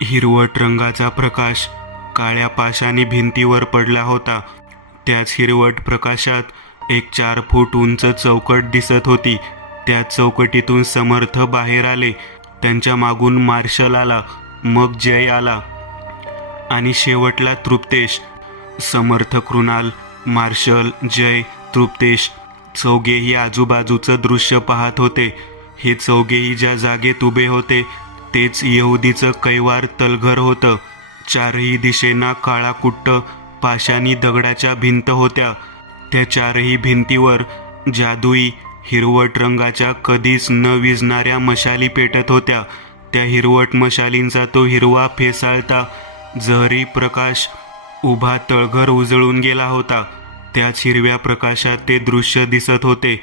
हिरवट रंगाचा प्रकाश काळ्या पाशाने भिंतीवर पडला होता. त्याच हिरवट प्रकाशात एक 4 फूट उंच चौकट दिसत होती. त्या चौकटीतून समर्थ बाहेर आले. त्यांच्या मागून मार्शल आला, मग जय आला आणि शेवटला तृप्तेश. समर्थ, कृणाल, मार्शल, जय, तृप्तेश चौघेही आजूबाजूचं दृश्य पाहत होते. हे चौघेही ज्या जागेत उभे होते तेच यहुदीचं कैवार तलघर होतं. चारही दिशेना काळाकुट्ट पाषाणी दगडाच्या भिंत होत्या. त्या चारही भिंतीवर जादुई हिरवट रंगाच्या कधीच न विझणाऱ्या मशाली पेटत होत्या. त्या हिरवट मशालींचा तो हिरवा फेसाळता जहरी प्रकाश उभा तळघर उजळून गेला होता. त्याच हिरव्या प्रकाशात ते दृश्य दिसत होते.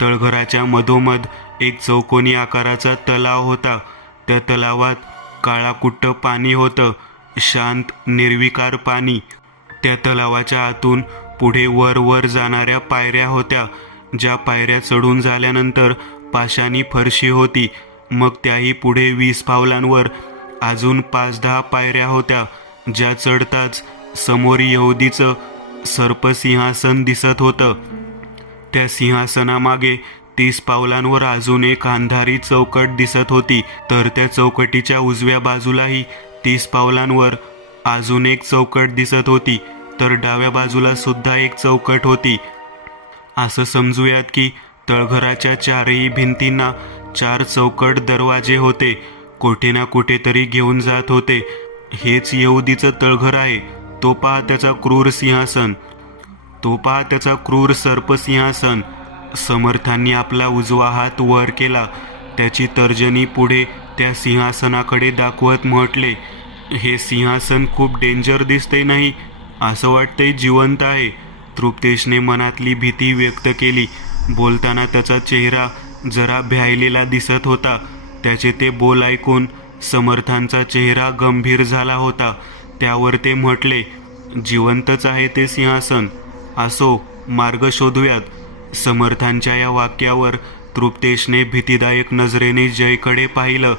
तळघराच्या मधोमध एक चौकोनी आकाराचा तलाव होता. त्या तलावात काळाकुट्ट पाणी होतं, शांत निर्विकार पाणी. त्या तलावाच्या आतून पुढे वर वर जाणाऱ्या पायऱ्या होत्या. ज्या पायऱ्या चढून झाल्यानंतर पाषाणी फरशी होती. मग त्याही पुढे 20 पावलांवर अजून 5-10 पायऱ्या होत्या. ज्या चढताच समोर यहुदीचं सर्पसिंहासन दिसत होतं. त्या सिंहासनामागे 30 पावलांवर अजून एक अंधारी चौकट दिसत होती. तर त्या चौकटीच्या उजव्या बाजूलाही 30 पावलांवर अजून एक चौकट दिसत होती. तर डाव्या बाजूला सुद्धा एक चौकट होती. असं समजूयात की तळघराच्या चारही भिंतींना 4 चौकट दरवाजे होते. कुठे ना कुठेतरी घेऊन जात होते. हेच यहुदीचं तळघर आहे. तो पहा त्याचा क्रूर सिंहासन, तो पहा त्याचा क्रूर सर्पसिंहासन. समर्थांनी आपला उजवा हात वर केला. त्याची तर्जनी पुढे त्या सिंहासनाकडे दाखवत म्हटले, हे सिंहासन खूप डेंजर दिसते नाही, असं वाटतंय जिवंत आहे. तृप्तेशने मनातली भीती व्यक्त केली. बोलताना त्याचा चेहरा जरा भ्यायलेला दिसत होता. त्याचे ते बोल ऐकून समर्थांचा चेहरा गंभीर झाला होता. त्यावर ते म्हटले, जिवंतच आहे ते सिंहासन. असो, मार्ग शोधूयात. समर्थांच्या या वाक्यावर तृप्तेशने भीतीदायक नजरेने जयकडे पाहिलं.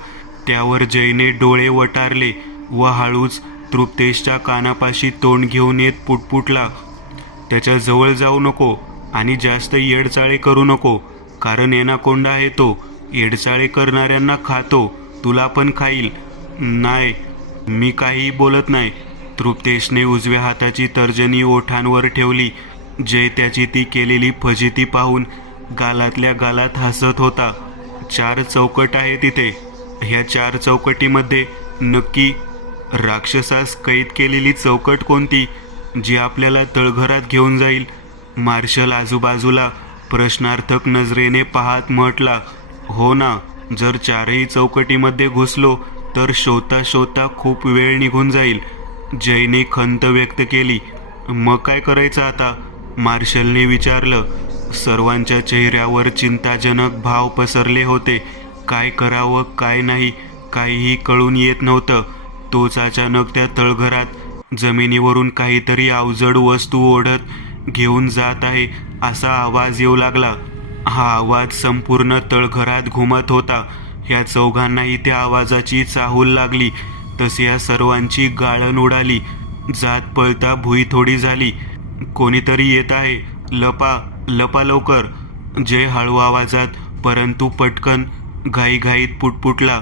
त्यावर जयने डोळे वटारले व हळूच तृप्तेशच्या कानापाशी तोंड घेऊन येत पुटपुटला, त्याच्या जवळ जाऊ नको आणि जास्त येडचाळे करू नको, कारण एनाकोंडा आहे तो. येडचाळे करणाऱ्यांना खातो, तुला पण खाईल. नाही, मी काहीही बोलत नाही. तृप्तेशने उजव्या हाताची तर्जनी ओठांवर ठेवली. जय त्याची ती केलेली फजिती पाहून गालातल्या गालात हसत होता. 4 चौकट आहे तिथे. ह्या 4 चौकटीमध्ये नक्की राक्षसास कैद केलेली चौकट कोणती, जी आपल्याला तळघरात घेऊन जाईल? मार्शल आजूबाजूला प्रश्नार्थक नजरेने पाहत म्हटला, हो ना, जर 4ही चौकटीमध्ये घुसलो तर शोधता शोधता खूप वेळ निघून जाईल. जयने खंत व्यक्त केली. मग काय करायचं आता? मार्शलने विचारलं. सर्वांच्या चेहऱ्यावर चिंताजनक भाव पसरले होते. काय करावं काय नाही काहीही कळून येत नव्हतं. तोच अचानक त्या तळघरात जमिनीवरून काहीतरी अवजड वस्तू ओढत घेऊन जात आहे असा आवाज येऊ लागला. हा आवाज संपूर्ण तळघरात घुमत होता. ह्या चौघांनाही त्या आवाजाची चाहूल लागली. तसे या सर्वांची गाळण उडाली. जात पळता भुई थोडी झाली. कोणीतरी येत आहे, लपा लपा लवकर. जय हळू आवाजात परंतु पटकन घाईघाईत पुटपुटला,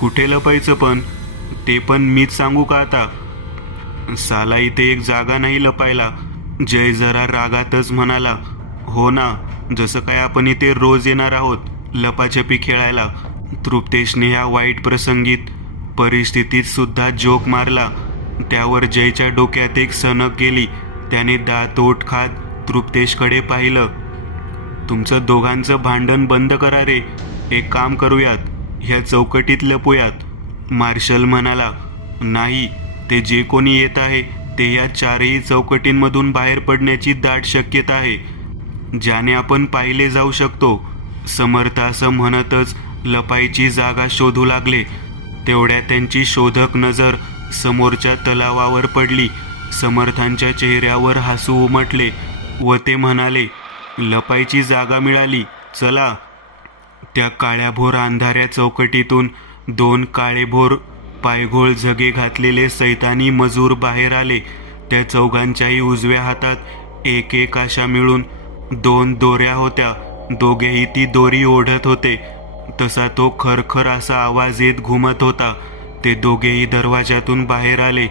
कुठे लपायचं पण? ते पण मीच सांगू का आता? साला, इथे एक जागा नाही लपायला. जय जरा रागातच म्हणाला, हो ना, जसं काय आपण इथे रोज येणार आहोत लपाछपी खेळायला. तृप्तेशने ह्या वाईट प्रसंगीत परिस्थितीत सुद्धा जोक मारला. त्यावर जयच्या डोक्यात एक सनक गेली. त्याने दात ओठ खात तृप्तेशकडे पाहिलं. तुमचं दोघांचं भांडण बंद करा रे. एक काम करूयात, ह्या चौकटीत लपूयात. मार्शल म्हणाला, नाही, ते जे कोणी येत आहे ते या 4ही चौकटींमधून बाहेर पडण्याची दाट शक्यता आहे, ज्याने आपण पाहिले जाऊ शकतो. समर्थ असं म्हणतच लपायची जागा शोधू लागले. तेवढ्यात त्यांची शोधक नजर समोरच्या तलावावर पडली. समर्थांच्या चेहऱ्यावर हसू उमटले व ते म्हणाले, लपायची जागा मिळाली, चला. त्या काळ्याभोर अंधाऱ्या चौकटीतून 2 काळेभोर पायघोळ झगे घातलेले सैतानी मजूर बाहेर आले. त्या चौघांच्याही उजव्या हातात एक एक अशा मिळून 2 दोऱ्या होत्या. दोघेही ती दोरी ओढत होते. तसा तो खरखर असा आवाज येत घुमत होता. ते दोघेही दरवाजातून बाहेर आले.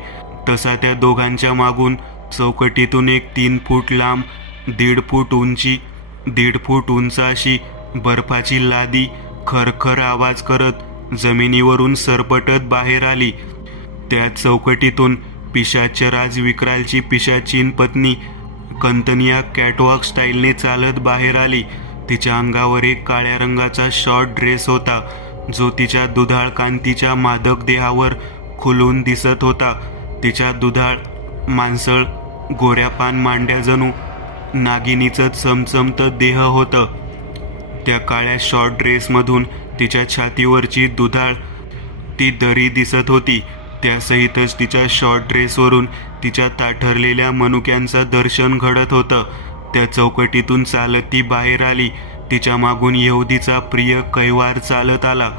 तसा त्या दोघांच्या मागून चौकटीतून एक 3 फूट लांब, 1.5 फूट उंची, 1.5 फूट उंच अशी बर्फाची लादी खरखर आवाज करत जमिनीवरून सरपटत बाहेर आली. त्या चौकटीतून पिशाचराज विक्रालची पिशाचीन पत्नी कंतनिया कॅटवॉक स्टाईलने चालत बाहेर आली. तिच्या अंगावर एक काळ्या रंगाचा शॉर्ट ड्रेस होता, जो तिच्या दुधाळ कांतीच्या मादक देहावर खुलून दिसत होता. तिच्या दुधाळ मांसळ गोऱ्या पान मांड्या जणू नागिनीचं चमचमतं देह होतं. त्या काळ्या शॉर्ट ड्रेसमधून तिच्या छातीवरची दुधाळ ती दरी दिसत होती. त्यासहितच तिच्या शॉर्ट ड्रेसवरून तिच्या ताठरलेल्या मनुक्यांचं दर्शन घडत होतं. त्या चौकटीतून चालत ती बाहेर आली. तिच्या मागून यहुदीचा प्रिय कैवार चालत आला.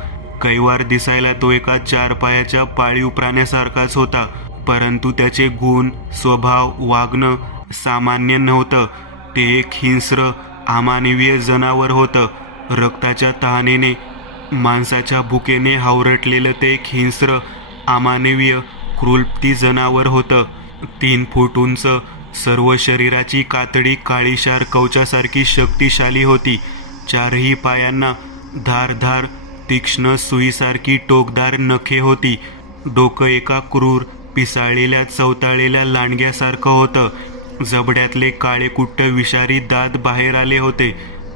कैवार दिसायला तो एका 4 पायाच्या पाळीव प्राण्यासारखाच होता, परंतु त्याचे गुण, स्वभाव, वागणं सामान्य नव्हतं. ते एक हिंस्र, अमानवीय जनावर होतं. रक्ताच्या तहानेने, मांसाच्या भुकेने हावरटलेलं ते एक हिंस्र, अमानवीय, क्रूर जनावर होतं. 3 फूट उंच, सर्व शरीराची कातडी काळीशार कवचासारखी शक्तिशाली होती. 4ही पायांना धारधार तीक्ष्ण सुईसारखी टोकदार नखे होती. डोकं एका क्रूर, पिसाळलेल्या चवताळलेल्या लांडग्यासारखं होतं. जबड्यातले काळेकुट्ट विषारी दात बाहेर आले होते.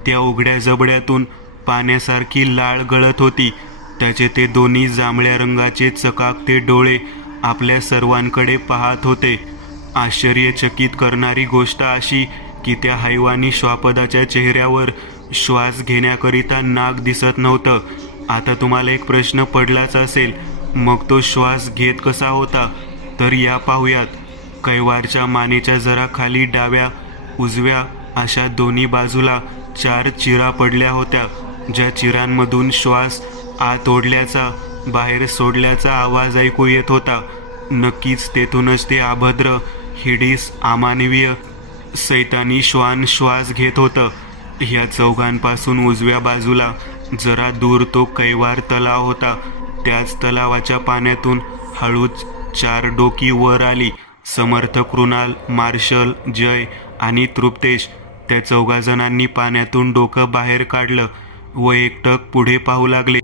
त्या उघड्या जबड्यातून पाण्यासारखी लाळ गळत होती. त्याचे ते दोन्ही जांभळ्या रंगाचे चकाकते डोळे आपल्या सर्वांकडे पाहत होते. आश्चर्यचकित करणारी गोष्ट अशी की त्या हैवानी श्वापदाच्या चेहऱ्यावर श्वास घेण्याकरिता नाक दिसत नव्हतं. आता तुम्हाला एक प्रश्न पडलाच असेल, मग तो श्वास घेत कसा होता? तर या पाहूयात. कैवारच्या मानेच्या जरा खाली डाव्या उजव्या अशा दोन्ही बाजूला 4 चिरा पडल्या होत्या, ज्या चिरांमधून श्वास आत ओढल्याचा, बाहेर सोडल्याचा आवाज ऐकू येत होता. नक्कीच तेथूनच ते अभद्र, हिडीस, अमानवीय, सैतानी श्वान श्वास घेत होतं. ह्या चौघांपासून उजव्या बाजूला जरा दूर तो कैवार तलाव होता. त्याच तलावाच्या पाण्यातून हळूच 4 डोकी वर आली. समर्थ, कृणाल, मार्शल, जय आणि तृप्तेश. त्या 4 जणांनी पाण्यातून डोकं बाहेर काढलं व एकटक पुढे पाहू लागले.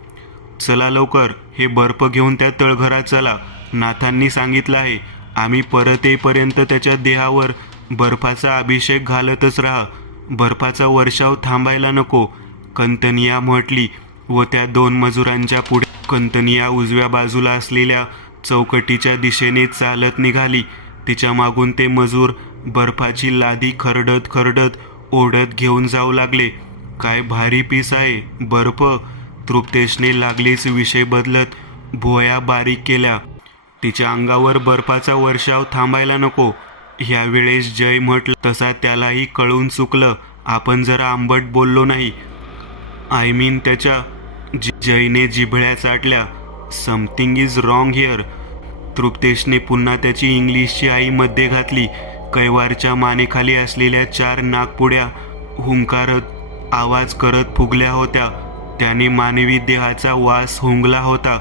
चला लवकर, हे बर्फ घेऊन त्या तळघरात चला. नाथांनी सांगितलं आहे. आम्ही परत येईपर्यंत त्याच्या देहावर बर्फाचा अभिषेक घालतच राहा. बर्फाचा वर्षाव थांबायला नको, कंतनिया म्हटली व त्या 2 मजुरांच्या पुढे कंतनिया उजव्या बाजूला असलेल्या चौकटीच्या दिशेने चालत निघाली. तिच्या मागून ते मजूर बर्फाची लादी खरडत खरडत ओढत घेऊन जाऊ लागले. काय भारी पीस आहे बर्फ. तृप्तेशने लागलीच विषय बदलत भुवया बारीक केल्या. तिच्या अंगावर बर्फाचा वर्षाव थांबायला नको. ह्यावेळेस जय म्हटलं. तसा त्यालाही कळून चुकलं. आपण जरा आंबट बोललो नाही. आय मीन त्याच्या जयने जिभळ्या चाटल्या. Something is wrong here. तृप्तेशने पुन्हा त्याची इंग्लिशची आई मध्ये घातली. कैवारच्या मानेखाली असलेल्या 4 नागपुड्या हुंकारत आवाज करत फुगल्या होत्या. त्याने मानवी देहाचा वास हुंगला होता.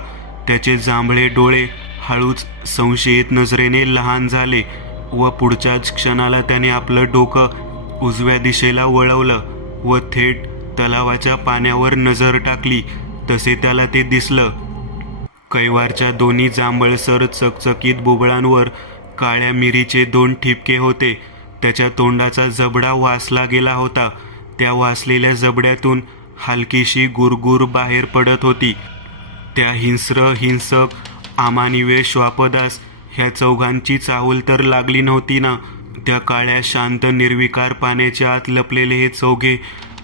त्याचे जांभळे डोळे हळूच संशयित नजरेने लहान झाले व पुढच्याच क्षणाला त्याने आपलं डोकं उजव्या दिशेला वळवलं व थेट तलावाच्या पाण्यावर नजर टाकली. तसे त्याला ते दिसलं. कैवारच्या दोन्ही जांभळसर चकचकीत बुबळांवर काळ्या मिरीचे 2 ठिपके होते. त्याच्या तोंडाचा जबडा वासला गेला होता. त्या वासलेल्या जबड्यातून हलकीशी गुरगुर बाहेर पडत होती. त्या हिंसक अमानवीय श्वापदास ह्या 4घांची चाहूल तर लागली नव्हती ना. त्या काळ्या शांत निर्विकार पाण्याच्या आत लपलेले हे 4घे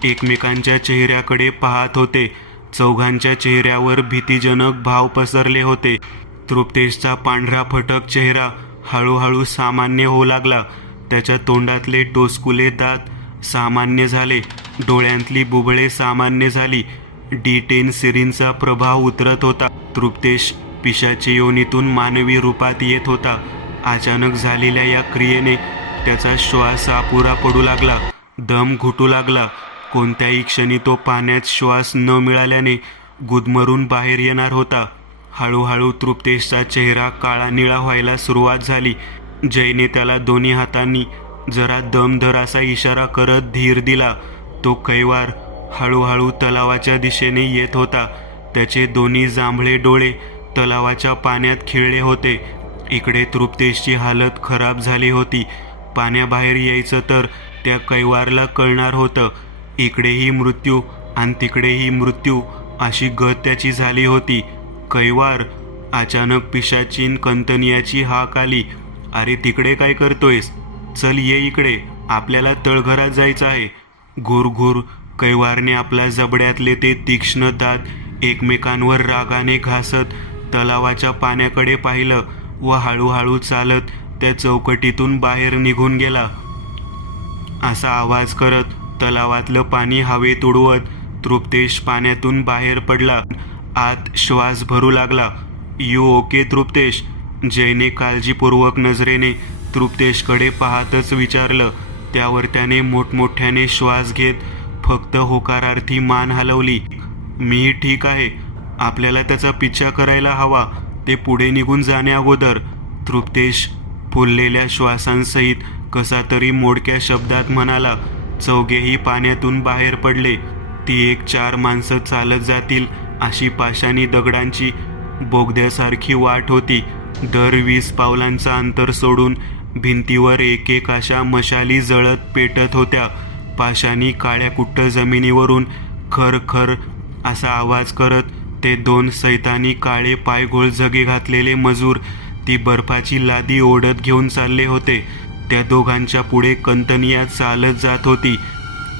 एकमेकांच्या चेहऱ्याकडे पाहत होते. 4घांच्या चेहऱ्यावर भीतीजनक भाव पसरले होते. तृप्तेशचा पांढरा फटक चेहरा हळूहळू सामान्य होऊ लागला. त्याच्या तोंडातले डोसकुले दात सामान्य झाले. डोळ्यांतली बुबळे सामान्य झाली. D10 सिरींचा प्रभाव उतरत होता. तृप्तेश पिशाची योनीतून मानवी रूपात येत होता. अचानक झालेल्या या क्रियेने त्याचा श्वास अपुरा पडू लागला, दम घुटू लागला. कोणत्याही क्षणी तो पाण्यात श्वास न मिळाल्याने गुदमरून बाहेर येणार होता. हळूहळू तृप्तेशचा चेहरा काळा निळा व्हायला सुरुवात झाली. जयने त्याला दोन्ही हातांनी जरा दम धर असा इशारा करत धीर दिला. तो कैवार हळूहळू तलावाच्या दिशेने येत होता. त्याचे दोन्ही जांभळे डोळे तलावाच्या पाण्यात खिळले होते. इकडे तृप्तेशची हालत खराब झाली होती. पाण्याबाहेर यायचं तर त्या कैवारला कळणार होतं. इकडेही मृत्यू आणि तिकडेही मृत्यू अशी गत त्याची झाली होती. कैवार! अचानक पिशाचीन कंतनियाची हाक आली. अरे तिकडे काय करतोयस? चल ये इकडे, आपल्याला तळघरात जायचं आहे. घुरघुर कैवारने आपल्या जबड्यातले ते तीक्ष्ण दात एकमेकांवर रागाने घासत तलावाच्या पाण्याकडे पाहिलं व हळूहळू चालत त्या चौकटीतून बाहेर निघून गेला. असा आवाज करत तलावातलं पाणी हवेत उडवत तृप्तेश पाण्यातून बाहेर पडला. आत श्वास भरू लागला. You okay Truptesh? जयने काळजीपूर्वक नजरेने तृप्तेशकडे पाहतच विचारलं. त्यावर त्याने मोठमोठ्याने श्वास घेत फक्त होकारार्थी मान हलवली. मी ठीक आहे. आपल्याला त्याचा पिच्छा करायला हवा, ते पुढे निघून जाण्या अगोदर. तृप्तेश फुललेल्या श्वासांसहित कसा तरी मोडक्या शब्दात म्हणाला. चौघेही पाण्यातून बाहेर पडले. ती एक 4 माणसं चालत जातील अशी पाषाणी दगडांची बोगद्यासारखी वाट होती. दर 20 पावलांचं अंतर सोडून भिंतीवर एक एक अशा मशाली जळत पेटत होत्या. पाषाणी काळ्याकुट्ट जमिनीवरून खर खर असा आवाज करत ते 2 सैतानी काळे पायघोळ झगे घातलेले मजूर ती बर्फाची लादी ओढत घेऊन चालले होते. त्या दोघांच्या पुढे कंतनिया चालत जात होती.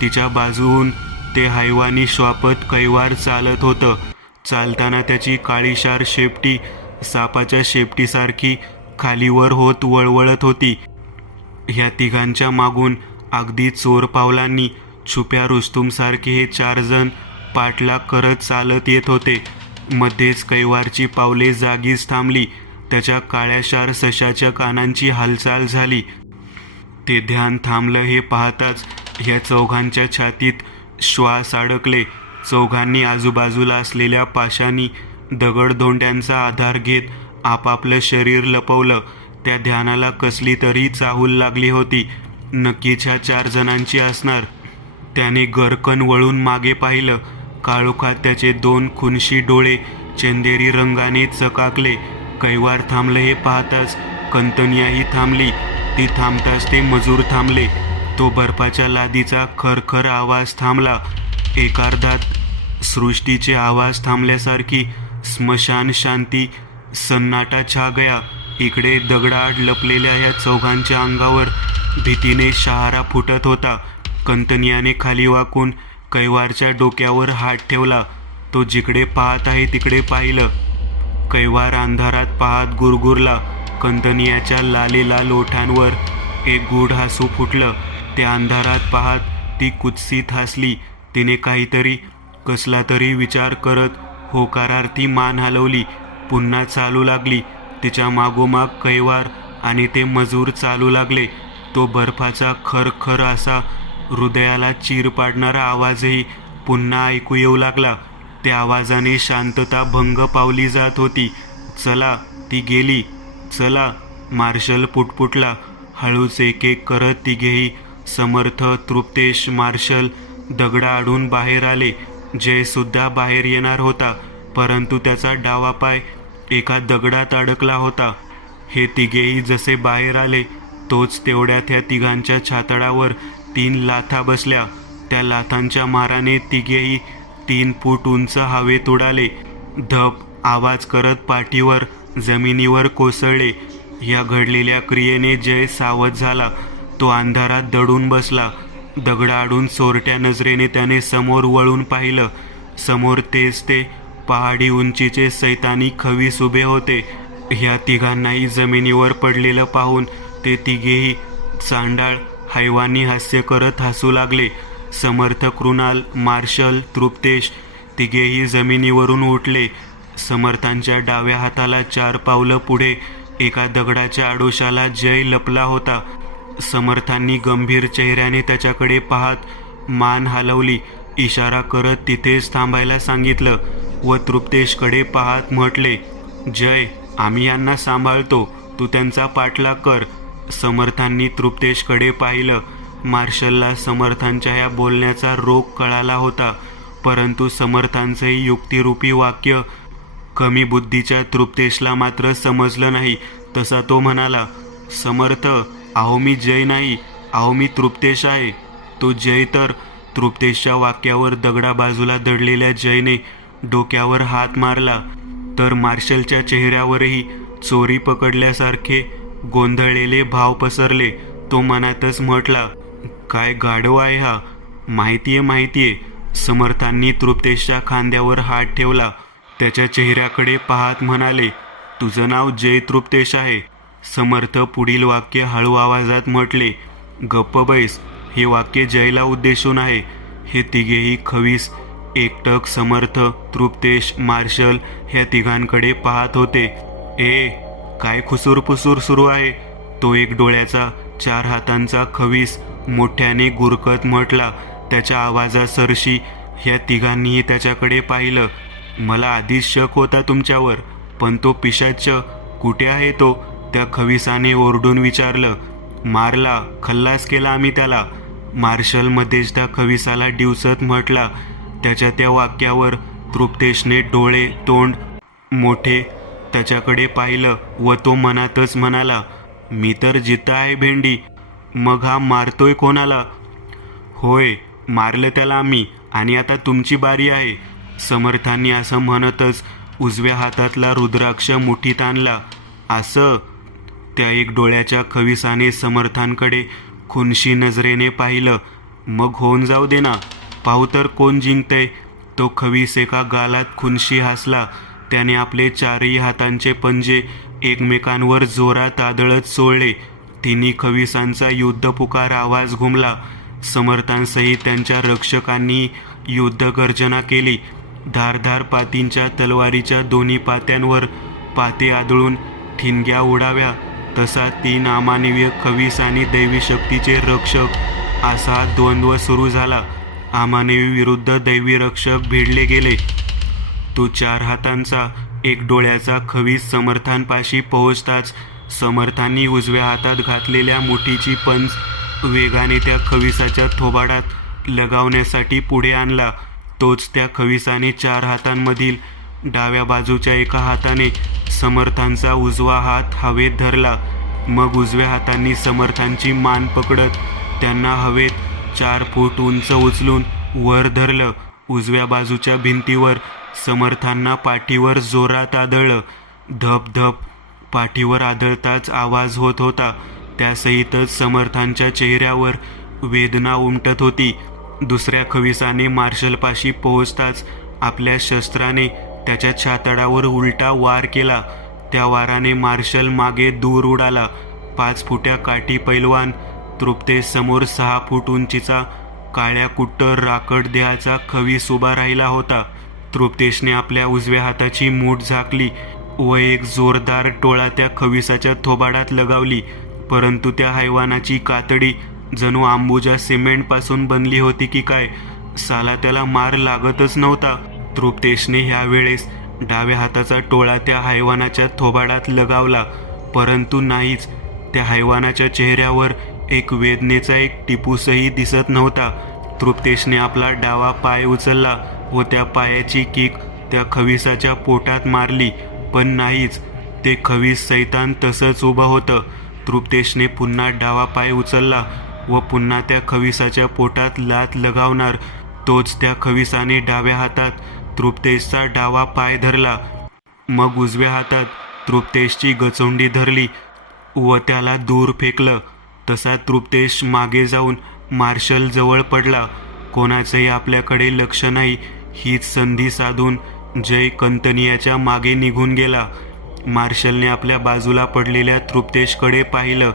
तिच्या बाजूहून ते हैवानी श्वापत कैवार चालत होतं. चालताना त्याची काळीशार शेपटी सापाच्या शेपटीसारखी खालीवर होत वळवळत होती. ह्या तिघांच्या मागून अगदी चोर पावलांनी छुप्या रुस्तुमसारखे हे 4 जण पाठलाग करत चालत येत होते. मध्येच कैवारची पावले जागीच थांबली. त्याच्या काळ्याशार सशाच्या कानांची हालचाल झाली. ते ध्यान थांबलं हे पाहताच ह्या चौघांच्या छातीत श्वास अडकले. चौघांनी आजूबाजूला असलेल्या पाषाणी दगडधोंड्यांचा आधार घेत आपापलं शरीर लपवलं. त्या ध्यानाला कसली तरी चाहूल लागली होती. नक्कीच ह्या 4 जणांची असणार. त्याने गरकन वळून मागे पाहिलं. काळोखात त्याचे 2 खुनशी डोळे चंदेरी रंगाने चकाकले. कैवार थांबलं हे पाहताच कंतनियाही थांबली. ती थांबताच ते मजूर थांबले. तो बर्फाच्या लादीचा खरखर आवाज थांबला. एकार्धात सृष्टीचे आवाज थांबल्यासारखी स्मशान शांती सन्नाटा छा गया. इकडे दगडाआड लपलेल्या ह्या चौघांच्या अंगावर भीतीने शहारा फुटत होता. कंतनियाने खाली वाकून कैवारच्या डोक्यावर हात ठेवला. तो जिकडे पाहत आहे तिकडे पाहिलं. कैवार अंधारात पाहत गुरगुरला. कंतनियाच्या लालेलाल ओठांवर एक गूढ हसू फुटलं. त्या अंधारात पाहत ती कुत्सित हसली. तिने काहीतरी कसला तरी विचार करत होकारार्थी मान हलवली. पुन्हा चालू लागली. तिच्या मागोमाग कैवार आणि ते मजूर चालू लागले. तो बर्फाचा खरखर असा हृदयाला चीर पाडणारा आवाजही पुन्हा ऐकू येऊ लागला. त्या आवाजाने शांतता भंग पावली जात होती. चला, ती गेली. चला, मार्शल पुटपुटला. हळूच एक एक करत तिघेही समर्थ, तृप्तेश, मार्शल दगडाआडून बाहेर आले. जयसुद्धा बाहेर येणार होता, परंतु त्याचा डावा पाय एका दगडात अडकला होता. हे तिघेही जसे बाहेर आले तोच तेवढ्यात त्या तिघांच्या छातडावर 3 लाथा बसल्या. त्या लाथांच्या माराने तिघेही 3 फूट उंच हवेत उडाले. धप आवाज करत पाठीवर जमिनीवर कोसळले. या घडलेल्या क्रियेने जय सावध झाला. तो अंधारात दडून बसला. दगडाआडून चोरट्या नजरेने त्याने समोर वळून पाहिलं. समोर तेच ते पहाडी उंचीचे सैतानी खवीस उभे होते. ह्या तिघांनाही जमिनीवर पडलेलं पाहून ते तिघेही चांडाळ हैवानी हास्य करत हसू लागले. समर्थ, कृणाल, मार्शल, तृप्तेश तिघेही जमिनीवरून उठले. समर्थांच्या डाव्या हाताला 4 पावलं पुढे एका दगडाच्या आडोशाला जय लपला होता. समर्थांनी गंभीर चेहऱ्याने त्याच्याकडे पाहत मान हलवली, इशारा करत तिथेच थांबायला सांगितलं व तृप्तेशकडे पाहत म्हटले, जय, आम्ही यांना सांभाळतो, तू त्यांचा पाठलाग कर. समर्थांनी तृप्तेशकडे पाहिलं. मार्शलला समर्थांच्या या बोलण्याचा रोग कळाला होता, परंतु समर्थांचे युक्तिरूपी वाक्य कमी बुद्धीच्या तृप्तेशला मात्र समजलं नाही. तसा तो म्हणाला, समर्थ, अहो मी जय नाही, अहो मी तृप्तेश आहे. तो जय तर? तृप्तेशच्या वाक्यावर दगडा बाजूला दडलेल्या जयने डोक्यावर हात मारला, तर मार्शलच्या चेहऱ्यावरही चोरी पकडल्यासारखे गोंधळलेले भाव पसरले. तो मनातच म्हटला, काय गाढव आहे हा, माहितीये. समर्थांनी तृप्तेशच्या खांद्यावर हात ठेवला. त्याच्या चेहऱ्याकडे पाहत म्हणाले, तुझं नाव जय तृप्तेश आहे. समर्थ पुढील वाक्य हळू आवाजात म्हटले, गप्प बैस. हे वाक्य जयला उद्देशून आहे. हे तिघेही खवीस एकटक समर्थ, तृप्तेश, मार्शल ह्या तिघांकडे पाहत होते. काय खुसूरपुसूर सुरू आहे? तो एक डोळ्याचा 4 हातांचा खवीस मोठ्याने गुरकत म्हटला. त्याच्या आवाजासरशी ह्या तिघांनीही त्याच्याकडे पाहिलं. मला आधीच शक होता तुमच्यावर, पण तो पिशाच्च कुठे आहे तो? त्या खविसाने ओरडून विचारलं. मारला, खल्लास केला आम्ही त्याला. मार्शल मध्येच त्या खविसाला डिवचत म्हटला. त्याच्या त्या वाक्यावर तृप्तेशने डोळे तोंड मोठे त्याच्याकडे पाहिलं व तो मनातच म्हणाला, मी तर जिता आहे भेंडी, मग हा मारतोय कोणाला? होय, मारलं त्याला आम्ही, आणि आता तुमची बारी आहे. समर्थांनी असं म्हणतच उजव्या हातातला रुद्राक्ष मुठीत आणला. असं? त्या एक डोळ्याच्या खविसाने समर्थांकडे खुनशी नजरेने पाहिलं. मग होऊन जाऊ दे ना, पाहू तर कोण जिंकतंय. तो खवीस एका गालात खुनशी हसला. त्याने आपले 4ही हातांचे पंजे एकमेकांवर जोरात आदळत सोडले. तिन्ही खविसांचा युद्धपुकार आवाज घुमला. समर्थांसहित त्यांच्या रक्षकांनी युद्धगर्जना केली. धारधार पातींच्या तलवारीच्या दोन्ही पात्यांवर पाते आदळून ठिणग्या उडाव्या, तसा 3 अमानवीय खवीस आणि दैवी शक्तीचे रक्षक असा द्वंद्व सुरू झाला. अमानवी विरुद्ध दैवी रक्षक भिडले गेले. तो 4 हातांचा एक डोळ्याचा खवीस समर्थांपाशी पोहोचताच समर्थांनी उजव्या हातात घातलेल्या मुठीची पंज वेगाने त्या खविसाच्या थोबाडात लगावण्यासाठी पुढे आणला. तोच त्या खविसाने 4 हातांमधील डाव्या बाजूच्या एका हाताने समर्थांचा उजवा हात हवेत धरला. मग उजव्या हातांनी समर्थांची मान पकडत त्यांना हवेत 4 फूट उंच उचलून वर धरलं. उजव्या बाजूच्या भिंतीवर समर्थांना पाठीवर जोरात आदळलं. धप धप पाठीवर आदळताच आवाज होत होता. त्यासहितच समर्थांच्या चेहऱ्यावर वेदना उमटत होती. दुसऱ्या खविसाने मार्शलपाशी पोहोचताच आपल्या शस्त्राने त्याच्या छातडावर उलटा वार केला. त्या वाराने मार्शल मागे दूर उडाला. 5 फुट्या काठी पैलवान तृप्तेश समोर 6 फूट उंचीचा काळ्या कुट्टर राकट देहाचा खवीस उभा राहिला होता. तृप्तेशने आपल्या उजव्या हाताची मूठ झाकली व एक जोरदार टोळा त्या खविसाच्या थोबाडात लगावली. परंतु त्या हैवानाची कातडी जणू अंबुजा सिमेंटपासून बनली होती की काय, साला त्याला मार लागतच नव्हता. तृप्तेशने ह्या वेळेस डाव्या हाताचा टोळा त्या हैवानाच्या थोबाडात लगावला, परंतु नाहीच. त्या हैवानाच्या चेहऱ्यावर एक वेदनेचा एक टिपूसही दिसत नव्हता. तृप्तेशने आपला डावा पाय उचलला व त्या पायाची किक त्या खविसाच्या पोटात मारली, पण नाहीच. ते खवीस सैतान तसंच उभं होतं. तृप्तेशने पुन्हा डावा पाय उचलला व पुन्हा त्या खविसाच्या पोटात लाथ लगावणार तोच त्या खविसाने डाव्या हातात तृप्तेशचा डावा पाय धरला. मग उजव्या हातात तृप्तेशची गचोंडी धरली व त्याला दूर फेकलं. तसा तृप्तेश मागे जाऊन मार्शल जवळ पडला. कोणाचंही आपल्याकडे लक्ष नाही. हीच संधी साधून जय कंतनियाच्या मागे निघून गेला. मार्शलने आपल्या बाजूला पडलेल्या तृप्तेशकडे पाहिलं.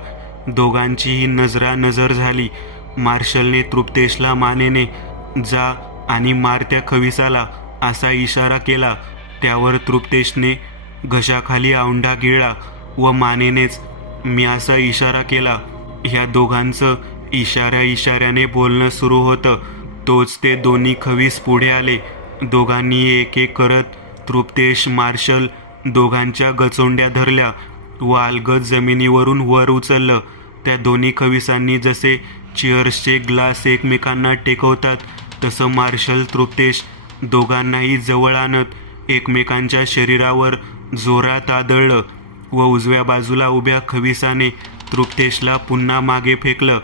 दोघांचीही नजरानजर झाली. मार्शलने तृप्तेशला मानेने जा आणि मार त्या खविसाला असा इशारा केला. त्यावर तृप्तेशने घशाखाली औंढा गिळला व मानेनेच मी असा इशारा केला. ह्या दोघांचं इशाऱ्याने बोलणं सुरू होतं. तोच ते दोन्ही खवीस पुढे आले. दोघांनी एक एक करत तृप्तेश, मार्शल दोघांच्या गचोंड्या धरल्या व अलगद जमिनीवरून वर उचललं. त्या दोन्ही खविसांनी जसे चिअर्सचे ग्लास एकमेकांना टेकवतात तसं मार्शल, तृप्तेश दोघांनाही जवळ आणत एकमेकांच्या शरीरावर जोरात आदळलं व उजव्या बाजूला उभ्या खविसाने तृप्तेशला पुन्हा मागे फेकलं.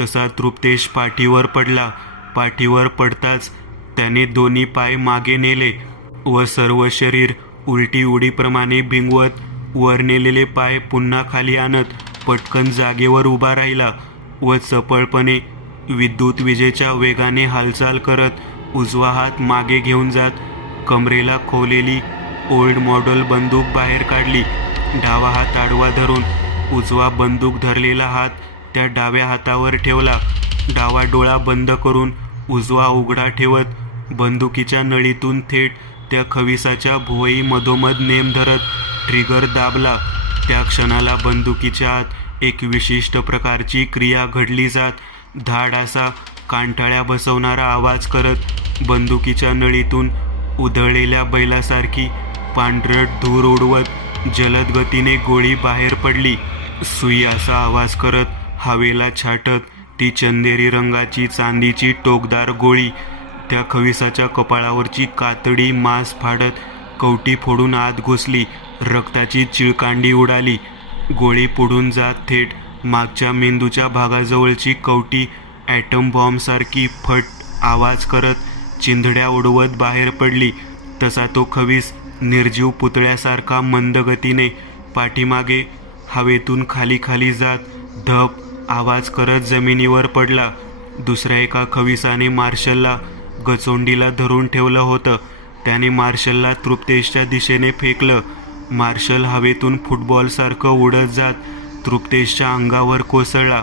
तसा तृप्तेश पाठीवर पडला. पाठीवर पडताच त्याने दोन्ही पाय मागे नेले व सर्व शरीर उलटी उडीप्रमाणे भिंगवत वर नेलेले पाय पुन्हा खाली आणत पटकन जागेवर उभा राहिला व चपळपणे विद्युत विजेच्या वेगाने हालचाल करत उजवा हात मागे घेऊन जात कमरेला खोवलेली ओल्ड मॉडेल बंदूक बाहेर काढली. डावा हात आडवा धरून उजवा बंदूक धरलेला हात त्या डाव्या हातावर ठेवला. डावा डोळा बंद करून उजवा उघडा ठेवत बंदुकीच्या नळीतून थेट त्या खविसाच्या भुवई मधोमध नेम धरत ट्रिगर दाबला. त्या क्षणाला बंदुकीच्या आत एक विशिष्ट प्रकारची क्रिया घडली जात धाड असा कांटाळ्या बसवणारा आवाज करत बंदुकीच्या नळीतून उधळलेल्या बैलासारखी पांढरट धूर उडवत जलद गतीने गोळी बाहेर पडली. सुई असा आवाज करत हवेला छाटत ती चंदेरी रंगाची चांदीची टोकदार गोळी त्या खविसाच्या कपाळावरची कातडी मांस फाडत कवटी फोडून आत घुसली. रक्ताची चिळकांडी उडाली. गोळी पुढून जात थेट मागच्या मेंदूच्या भागाजवळची कवटी ॲटम बॉम्बसारखी फट आवाज करत चिंधड्या उडवत बाहेर पडली. तसा तो खवीस निर्जीव पुतळ्यासारखा मंद गतीने पाठीमागे हवेतून खाली खाली जात धप आवाज करत जमिनीवर पडला. दुसऱ्या एका खविसाने मार्शलला गचोंडीला धरून ठेवलं होतं. त्याने मार्शलला तृप्तेशच्या दिशेने फेकलं. मार्शल हवेतून फुटबॉलसारखं उडत जात तृप्तेशच्या अंगावर कोसळला.